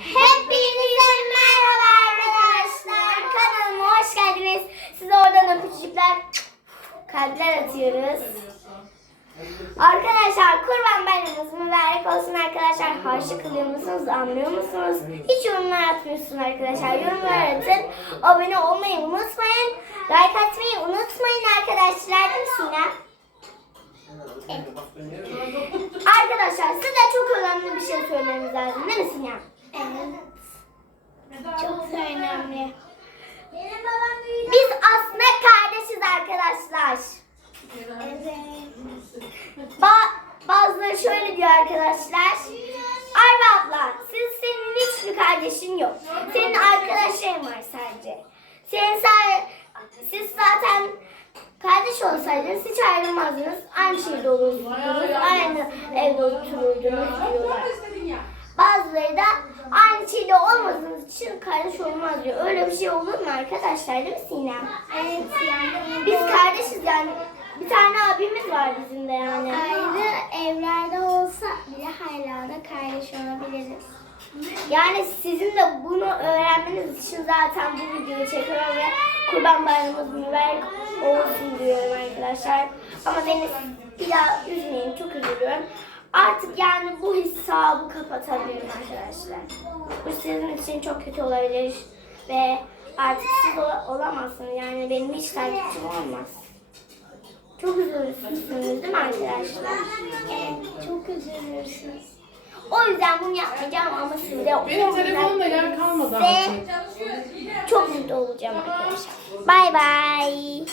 Hepinize merhaba arkadaşlar. Kanalıma hoş geldiniz. Size oradan öpücükler, kalpler atıyoruz. Arkadaşlar kurban bayramınız mübarek olsun arkadaşlar. Harçlı kılıyor musunuz? Anlıyor musunuz? Hiç yorumlar atmıyorsunuz arkadaşlar. Yorumlar atın. Abone olmayı unutmayın. Like atmayı unutmayın arkadaşlar. Sinem? Arkadaşlar size çok önemli bir şey söylememiz lazım değil mi Sinem? Evet. Çok önemli. Biz aslında kardeşiz arkadaşlar. Evet. Ba bazıları şöyle diyor arkadaşlar. Arba abla, siz senin hiçbir kardeşin yok. Senin arkadaşların var sadece. Senin sa- siz zaten kardeş olsaydınız hiç ayrılmazdınız. Aynı şehirde olurdunuz. Aynı evde otururdunuz diyorlar. Bazıları da şeyde olmadığınız için kardeş olmaz diyor. Öyle bir şey olur mu arkadaşlar değil mi Sinem? Evet yani Biz kardeşiz yani. Bir tane abimiz var bizim de yani. ayrı evlerde olsa bile hala da kardeş olabiliriz. Yani sizin de bunu öğrenmeniz için zaten bu videoyu çekiyorum ve Kurban Bayramımız mübarek olsun diyorum arkadaşlar. Ama beni bir daha üzmeyin çok üzülüyorum. Artık yani bu hesabı kapatabilirim arkadaşlar. Bu sizin için çok kötü olabilir ve artık siz ola- olamazsınız. Yani benim hiç takipçim olmaz. Çok üzülürsünüz değil mi arkadaşlar? Evet çok üzülürsünüz. O yüzden bunu yapmayacağım ama siz de Benim telefonumda yer kalmadı Ve artık. çok mutlu olacağım arkadaşlar. Bay bay.